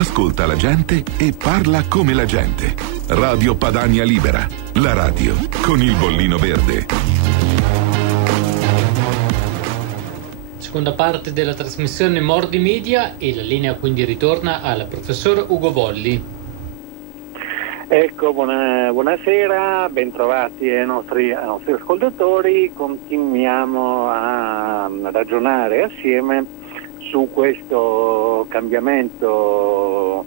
Ascolta la gente e parla come la gente. Radio Padania Libera, la radio con il bollino verde. Seconda parte della trasmissione Mordi Media e la linea quindi ritorna al professor Ugo Volli. Ecco, buonasera, bentrovati ai nostri ascoltatori. Continuiamo a ragionare assieme su questo cambiamento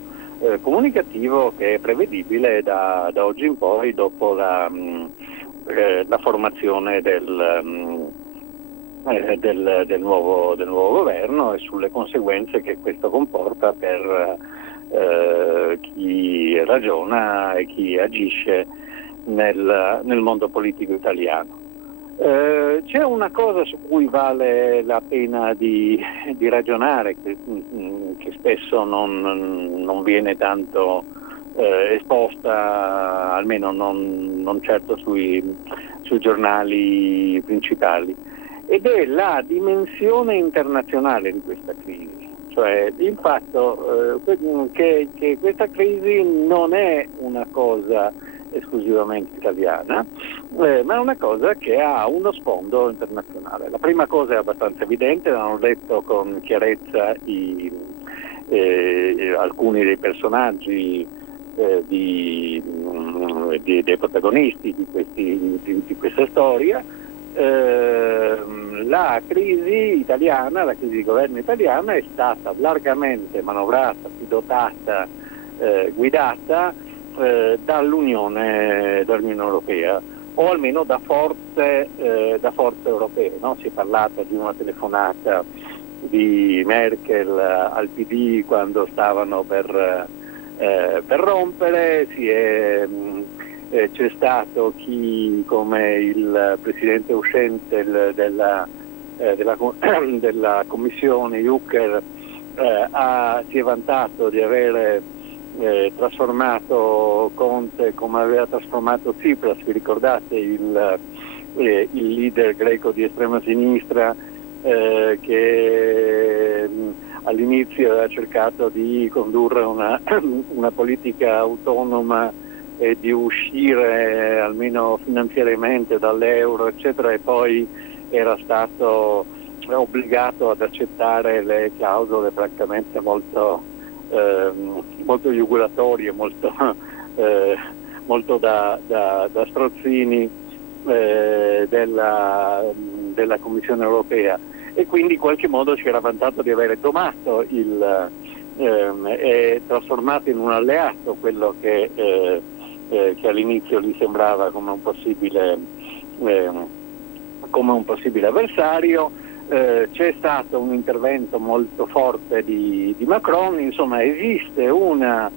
comunicativo che è prevedibile da oggi in poi, dopo la formazione del nuovo governo, e sulle conseguenze che questo comporta per chi ragiona e chi agisce nel mondo politico italiano. C'è una cosa su cui vale la pena di ragionare, che spesso non viene tanto esposta, almeno non certo sui giornali principali, ed è la dimensione internazionale di questa crisi, cioè il fatto che questa crisi non è una cosa esclusivamente italiana, ma è una cosa che ha uno sfondo internazionale. La prima cosa è abbastanza evidente, l'hanno detto con chiarezza alcuni dei personaggi dei protagonisti di questa storia. La crisi italiana, la crisi di governo italiana è stata largamente manovrata, pilotata, guidata dall'Unione Europea, o almeno da forze europee, no? Si è parlato di una telefonata di Merkel al PD quando stavano per rompere, c'è stato chi, come il presidente uscente della Commissione Juncker, si è vantato di avere trasformato Conte come aveva trasformato Tsipras. Vi ricordate il leader greco di estrema sinistra che all'inizio aveva cercato di condurre una politica autonoma e di uscire almeno finanziariamente dall'euro, eccetera, e poi era stato obbligato ad accettare le clausole francamente molto iugulatorie, molto da strozzini della Commissione Europea, e quindi in qualche modo si era vantato di avere domato e trasformato in un alleato quello che all'inizio gli sembrava come un possibile avversario. C'è stato un intervento molto forte di Macron, insomma esiste una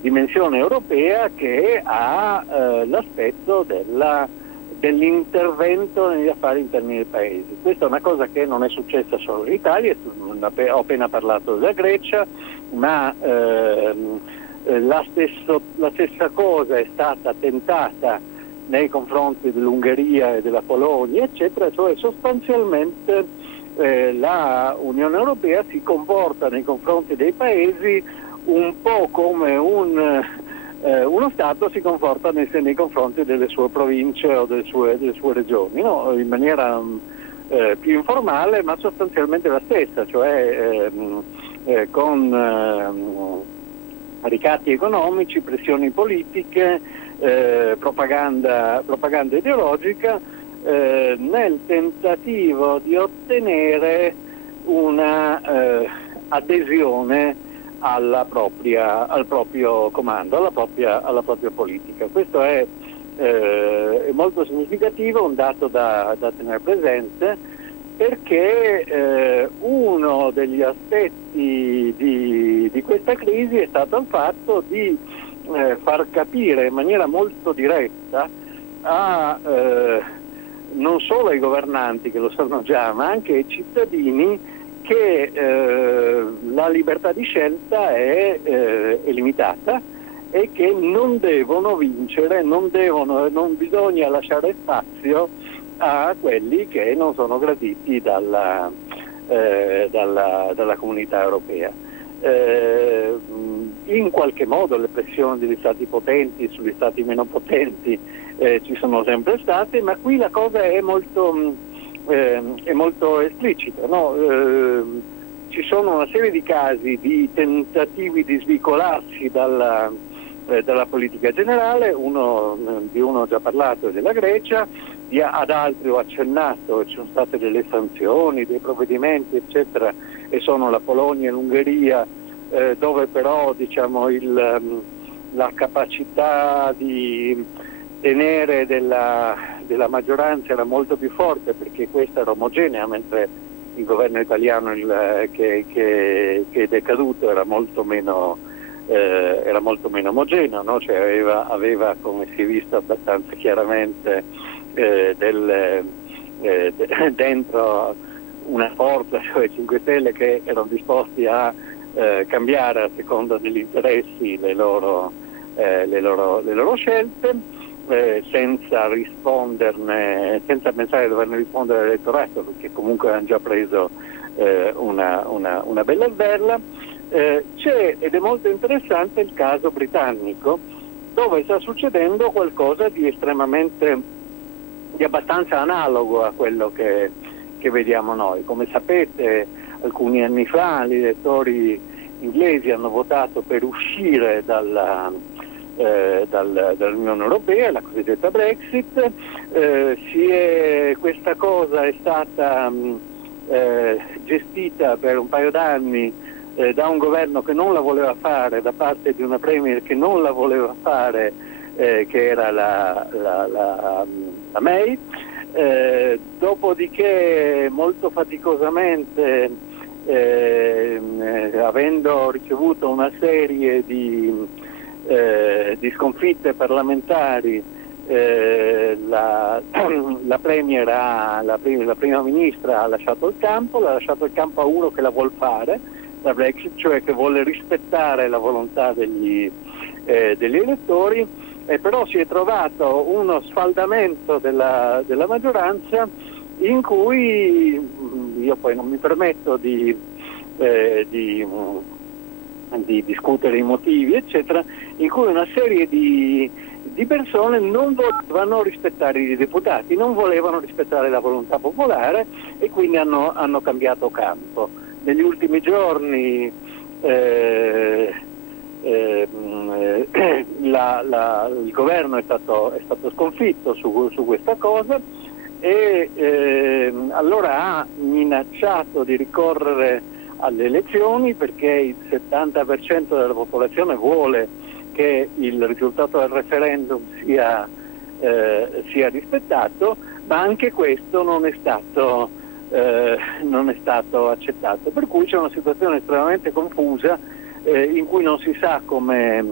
dimensione europea che ha l'aspetto dell'intervento negli affari interni dei paesi. Questa è una cosa che non è successa solo in Italia, ho appena parlato della Grecia, ma la stessa cosa è stata tentata nei confronti dell'Ungheria e della Polonia, eccetera. Cioè sostanzialmente la Unione Europea si comporta nei confronti dei paesi un po' come uno Stato si comporta nei confronti delle sue province o delle sue regioni, no? In maniera più informale, ma sostanzialmente la stessa, cioè con ricatti economici, pressioni politiche, propaganda ideologica, nel tentativo di ottenere una adesione al proprio comando, alla propria politica. Questo è molto significativo, un dato da tenere presente, perché uno degli aspetti di questa crisi è stato il fatto di far capire in maniera molto diretta non solo ai governanti, che lo sanno già, ma anche ai cittadini, che la libertà di scelta è limitata e che non devono vincere, non bisogna lasciare spazio a quelli che non sono graditi dalla comunità europea. In qualche modo le pressioni degli stati potenti sugli stati meno potenti ci sono sempre state, ma qui la cosa è molto esplicita, no? Ci sono una serie di casi di tentativi di svicolarsi dalla politica generale, di uno ho già parlato, della Grecia, ad altri ho accennato, ci sono state delle sanzioni, dei provvedimenti eccetera, e sono la Polonia e l'Ungheria, dove però diciamo la capacità di tenere della maggioranza era molto più forte, perché questa era omogenea, mentre il governo italiano che è decaduto era molto meno omogeneo, no? Cioè aveva, come si è visto abbastanza chiaramente, dentro una forza, cioè 5 Stelle, che erano disposti a cambiare a seconda degli interessi le loro scelte, senza pensare di doverne rispondere all'elettorato, perché comunque hanno già preso una bella sberla. C'è, ed è molto interessante, il caso britannico, dove sta succedendo qualcosa di abbastanza analogo a quello che vediamo noi. Come sapete, alcuni anni fa gli elettori inglesi hanno votato per uscire dall'Unione Europea, la cosiddetta Brexit. Questa cosa è stata gestita per un paio d'anni da un governo che non la voleva fare, da parte di una premier che non la voleva fare, che era la May. Dopodiché, molto faticosamente, avendo ricevuto una serie di sconfitte parlamentari, la prima ministra ha lasciato il campo a uno che la vuol fare, la Brexit, cioè che vuole rispettare la volontà degli elettori, e però si è trovato uno sfaldamento della maggioranza, in cui io poi non mi permetto di discutere i motivi eccetera, in cui una serie di persone non volevano rispettare i deputati, non volevano rispettare la volontà popolare, e quindi hanno cambiato campo. Negli ultimi giorni il governo è stato sconfitto su questa cosa, e allora ha minacciato di ricorrere alle elezioni, perché il 70% della popolazione vuole che il risultato del referendum sia rispettato, ma anche questo non è stato accettato, per cui c'è una situazione estremamente confusa, in cui non si sa come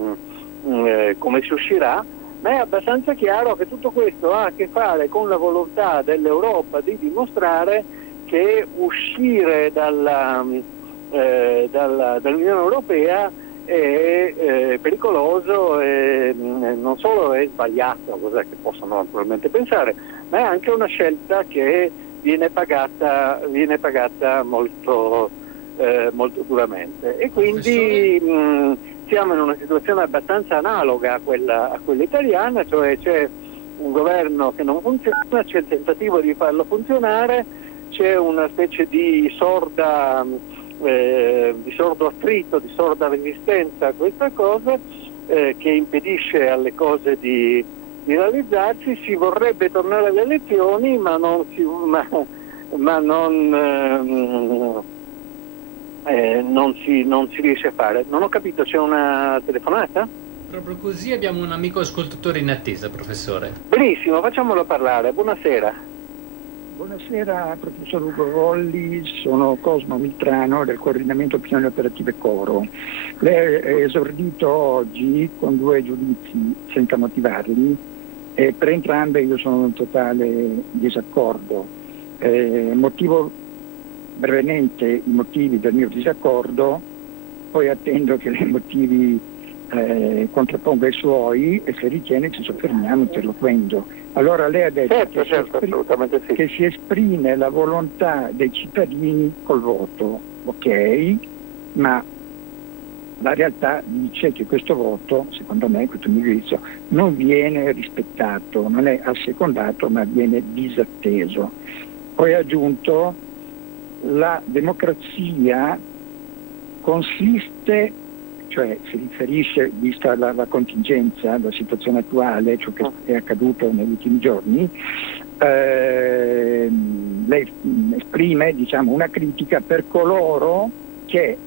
si uscirà, ma è abbastanza chiaro che tutto questo ha a che fare con la volontà dell'Europa di dimostrare che uscire dall'Unione Europea è pericoloso, e non solo è sbagliato, cosa che possono naturalmente pensare, ma è anche una scelta che viene pagata molto duramente, e quindi siamo in una situazione abbastanza analoga a quella italiana, cioè c'è un governo che non funziona, c'è il tentativo di farlo funzionare, c'è una specie di sordo attrito, di sorda resistenza a questa cosa, che impedisce alle cose di realizzarsi. Si vorrebbe tornare alle elezioni, ma non si riesce a fare. Non ho capito, c'è una telefonata? Proprio così, abbiamo un amico ascoltatore in attesa, professore. Benissimo, facciamolo parlare. Buonasera. Buonasera, professor Ugo Volli, sono Cosmo Mitrano del coordinamento opinioni operative Coro. Lei è esordito oggi con 2 giudizi senza motivarli, e per entrambe io sono in totale disaccordo. Motivo brevemente i motivi del mio disaccordo, poi attendo che i motivi contrapponga i suoi e se ritiene ci soffermiamo interloquendo. Allora lei ha detto assolutamente sì. che si esprime la volontà dei cittadini col voto, ok, ma la realtà dice che questo voto, secondo me, questo mio giudizio, non viene rispettato, non è assecondato, ma viene disatteso. Poi ha aggiunto: la democrazia consiste, cioè si riferisce, vista la contingenza, la situazione attuale, ciò che è accaduto negli ultimi giorni, lei esprime, diciamo, una critica per coloro che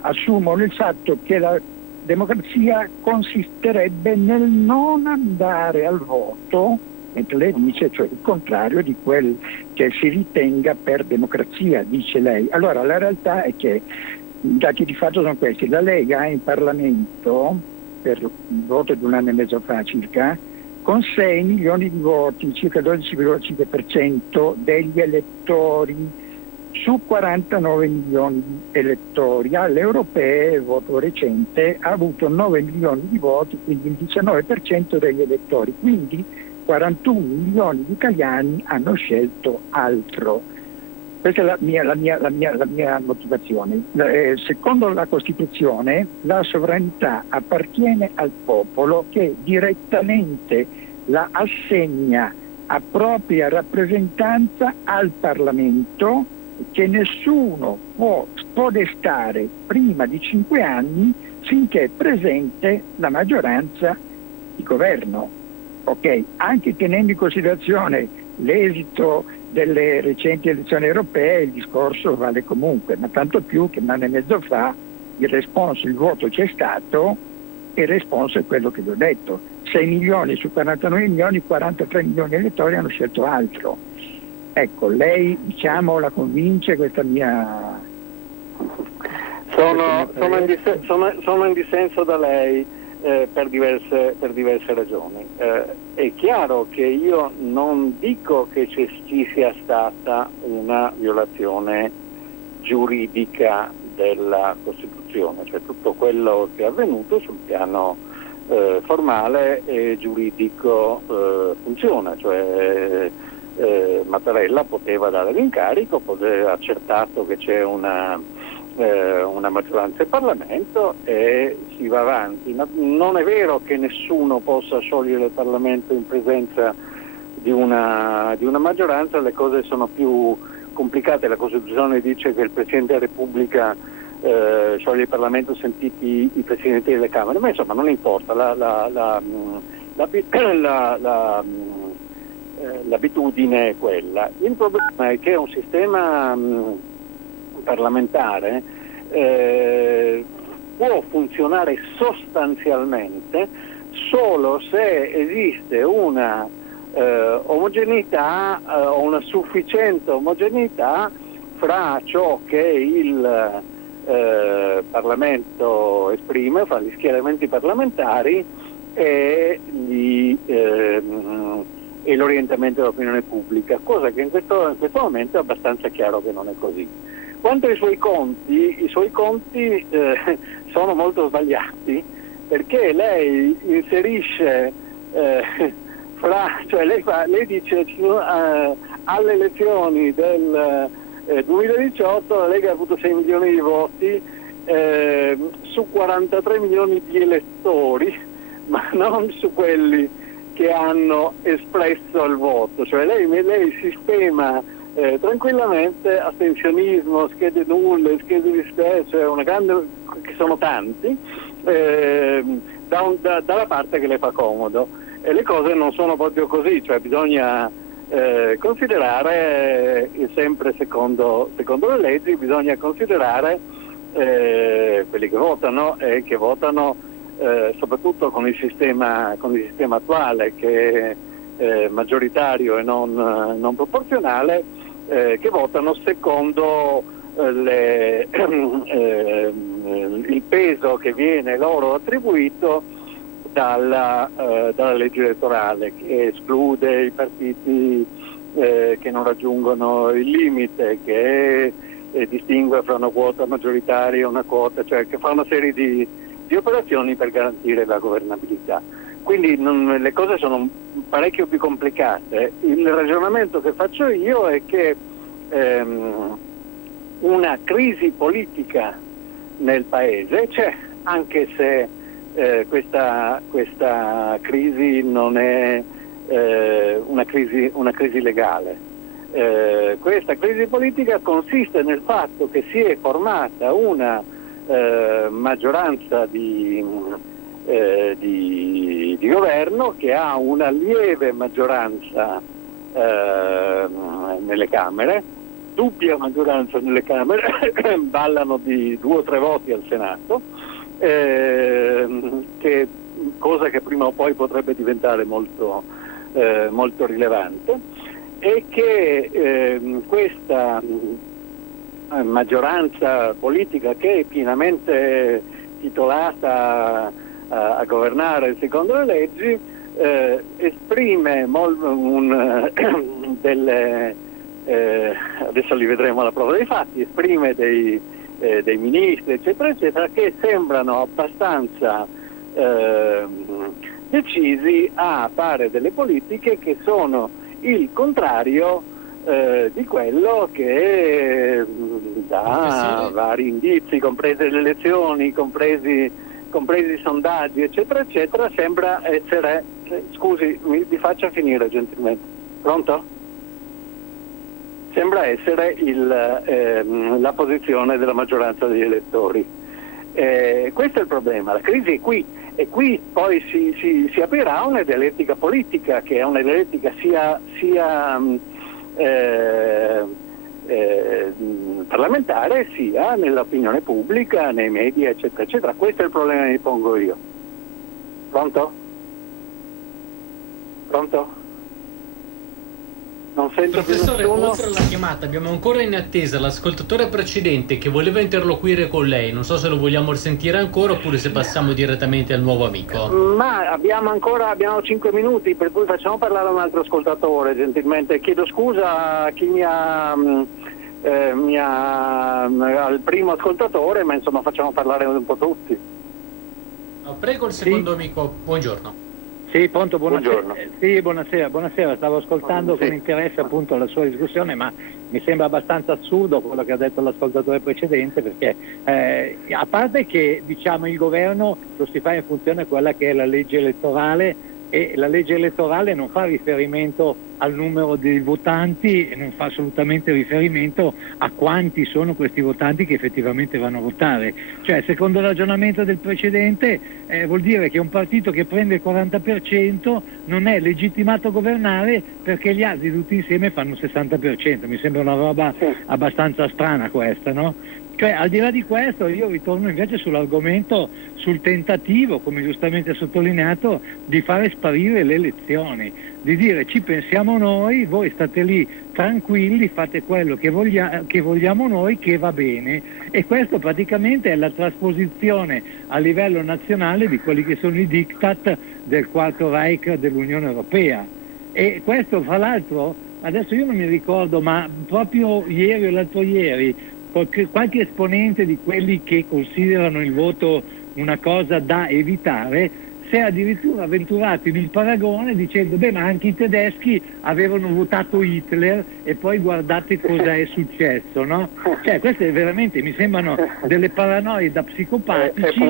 assumono il fatto che la democrazia consisterebbe nel non andare al voto, mentre lei dice, cioè, il contrario di quel che si ritenga per democrazia, dice lei. Allora la realtà è che i dati di fatto sono questi: la Lega in Parlamento, per il voto di un anno e mezzo fa circa, con 6 milioni di voti, circa il 12,5% degli elettori su 49 milioni di elettori. Alle europee, voto recente, ha avuto 9 milioni di voti, quindi il 19% degli elettori, quindi 41 milioni di italiani hanno scelto altro. Questa è la mia motivazione. Secondo la Costituzione la sovranità appartiene al popolo, che direttamente la assegna a propria rappresentanza al Parlamento, che nessuno può spodestare prima di 5 anni finché è presente la maggioranza di governo. Ok, anche tenendo in considerazione l'esito delle recenti elezioni europee, il discorso vale comunque, ma tanto più che un anno e mezzo fa il voto c'è stato e il responso è quello che vi ho detto: 6 milioni su 49 milioni, 43 milioni di elettori hanno scelto altro. Ecco, lei, diciamo, la convince questa mia... Sono in dissenso da lei per diverse ragioni. È chiaro che io non dico che ci sia stata una violazione giuridica della Costituzione, cioè tutto quello che è avvenuto sul piano formale e giuridico funziona, cioè Mattarella poteva dare l'incarico, poteva accertato che c'è una maggioranza in Parlamento e si va avanti. Ma non è vero che nessuno possa sciogliere il Parlamento in presenza di una maggioranza, le cose sono più complicate. La Costituzione dice che il Presidente della Repubblica scioglie il Parlamento sentiti i Presidenti delle Camere, ma insomma non importa, l'abitudine è quella. Il problema è che un sistema parlamentare può funzionare sostanzialmente solo se esiste una omogeneità o una sufficiente omogeneità fra ciò che il Parlamento esprime, fra gli schieramenti parlamentari e l'orientamento dell'opinione pubblica, cosa che in questo momento è abbastanza chiaro che non è così. Quanto ai suoi conti, sono molto sbagliati, perché lei inserisce cioè lei dice alle elezioni del 2018 la Lega ha avuto 6 milioni di voti su 43 milioni di elettori, ma non su quelli che hanno espresso il voto. Cioè lei sistema tranquillamente astensionismo, schede nulle, schede di stesso, che sono tanti, dalla parte che le fa comodo. E le cose non sono proprio così, cioè bisogna considerare, sempre secondo le leggi, bisogna considerare quelli che votano e che votano soprattutto con il sistema attuale, che è maggioritario e non proporzionale, che votano secondo il peso che viene loro attribuito dalla legge elettorale, che esclude i partiti che non raggiungono il limite, che distingue fra una quota maggioritaria e una quota, cioè che fa una serie di operazioni per garantire la governabilità. Quindi le cose sono parecchio più complicate. Il ragionamento che faccio io è che una crisi politica nel Paese c'è, anche se questa crisi non è una crisi legale. Questa crisi politica consiste nel fatto che si è formata una maggioranza di governo che ha una lieve maggioranza nelle Camere, doppia maggioranza nelle Camere, ballano di 2 o 3 voti al Senato, cosa che prima o poi potrebbe diventare molto rilevante, e che questa maggioranza politica, che è pienamente titolata a governare secondo le leggi, esprime adesso li vedremo alla prova dei fatti, esprime dei ministri eccetera eccetera che sembrano abbastanza decisi a fare delle politiche che sono il contrario di quello che da vari indizi, comprese le elezioni, compresi i sondaggi eccetera eccetera, sembra essere, scusi, vi faccia finire gentilmente, pronto? Sembra essere la posizione della maggioranza degli elettori. Questo è il problema, la crisi è qui, e qui poi si aprirà una dialettica politica, che è una dialettica sia parlamentare sia nell'opinione pubblica, nei media eccetera eccetera. Questo è il problema che mi pongo io. Pronto? Non sento più Professore, nessuno. oltre alla chiamata abbiamo ancora in attesa l'ascoltatore precedente che voleva interloquire con lei. Non so se lo vogliamo risentire ancora oppure se passiamo direttamente al nuovo amico. Ma abbiamo 5 minuti, per cui facciamo parlare un altro ascoltatore gentilmente. Chiedo scusa a chi al primo ascoltatore, ma insomma facciamo parlare un po' tutti. Prego il secondo amico, buongiorno. Sì, pronto, buonasera. Buongiorno. Sì, buonasera. Stavo ascoltando con interesse appunto la sua discussione, ma mi sembra abbastanza assurdo quello che ha detto l'ascoltatore precedente, perché a parte che diciamo il governo lo si fa in funzione di quella che è la legge elettorale, e la legge elettorale non fa riferimento al numero dei votanti e non fa assolutamente riferimento a quanti sono questi votanti che effettivamente vanno a votare. Cioè, secondo il ragionamento del precedente, vuol dire che un partito che prende il 40% non è legittimato a governare perché gli altri tutti insieme fanno il 60%. Mi sembra una roba abbastanza strana questa, no? Cioè, al di là di questo, io ritorno invece sull'argomento, sul tentativo, come giustamente sottolineato, di fare sparire le elezioni, di dire ci pensiamo noi, voi state lì tranquilli, fate quello che vogliamo noi, che va bene, e questo praticamente è la trasposizione a livello nazionale di quelli che sono i diktat del Quarto Reich dell'Unione Europea. E questo, fra l'altro, adesso io non mi ricordo, ma proprio ieri o l'altro ieri, qualche esponente di quelli che considerano il voto una cosa da evitare si è addirittura avventurato in il paragone dicendo ma anche i tedeschi avevano votato Hitler e poi guardate cosa è successo, no? Cioè queste veramente mi sembrano delle paranoie da psicopatici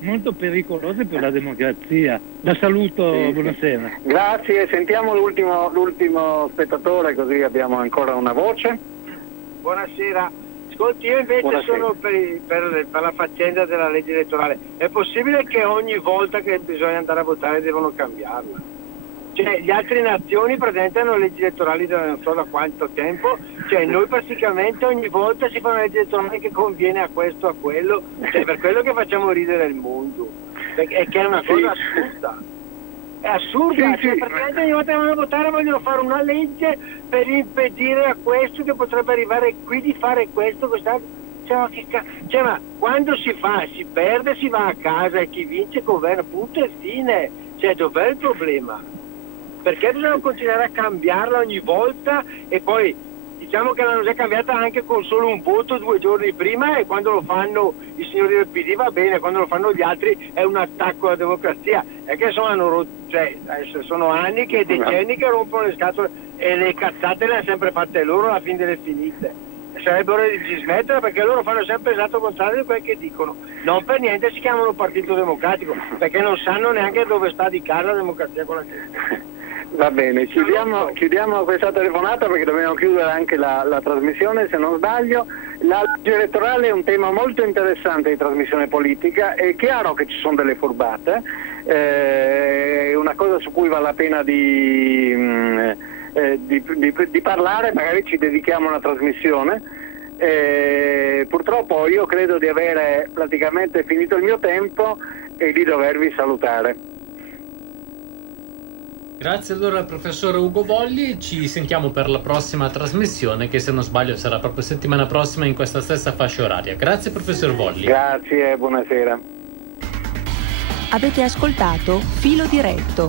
molto pericolose per la democrazia. La saluto, sì, buonasera. Grazie, sentiamo l'ultimo spettatore, così abbiamo ancora una voce. Buonasera. Ascolti, io invece sono per la faccenda della legge elettorale. È possibile che ogni volta che bisogna andare a votare devono cambiarla? Cioè, le altre nazioni presentano leggi elettorali da non so da quanto tempo, cioè noi praticamente ogni volta si fa una legge elettorale che conviene a questo, a quello, cioè per quello che facciamo ridere il mondo, è che è una cosa assurda. È assurda, cioè praticamente ogni volta che vanno a votare vogliono fare una legge per impedire a questo che potrebbe arrivare qui di fare questo, quest'altro. Cioè, ma quando si perde, si va a casa e chi vince governa, punto e fine. Cioè, dov'è il problema? Perché bisogna continuare a cambiarla ogni volta e poi Diciamo che l'hanno già cambiata anche con solo un voto 2 giorni prima, e quando lo fanno i signori del PD va bene, quando lo fanno gli altri è un attacco alla democrazia. È che insomma sono anni che decenni che rompono le scatole, e le cazzate le hanno sempre fatte loro alla fine delle finite. Sarebbero di smettere, perché loro fanno sempre esatto il contrario di quel che dicono. Non per niente si chiamano Partito Democratico, perché non sanno neanche dove sta di casa la democrazia con la gente. Va bene, chiudiamo questa telefonata perché dobbiamo chiudere anche la trasmissione, se non sbaglio. La legge elettorale è un tema molto interessante di trasmissione politica, è chiaro che ci sono delle furbate, è una cosa su cui vale la pena di parlare, magari ci dedichiamo una trasmissione. Purtroppo io credo di avere praticamente finito il mio tempo e di dovervi salutare. Grazie allora al professor Ugo Volli, ci sentiamo per la prossima trasmissione, che se non sbaglio sarà proprio settimana prossima in questa stessa fascia oraria. Grazie professor Volli. Grazie, buonasera. Avete ascoltato Filo Diretto.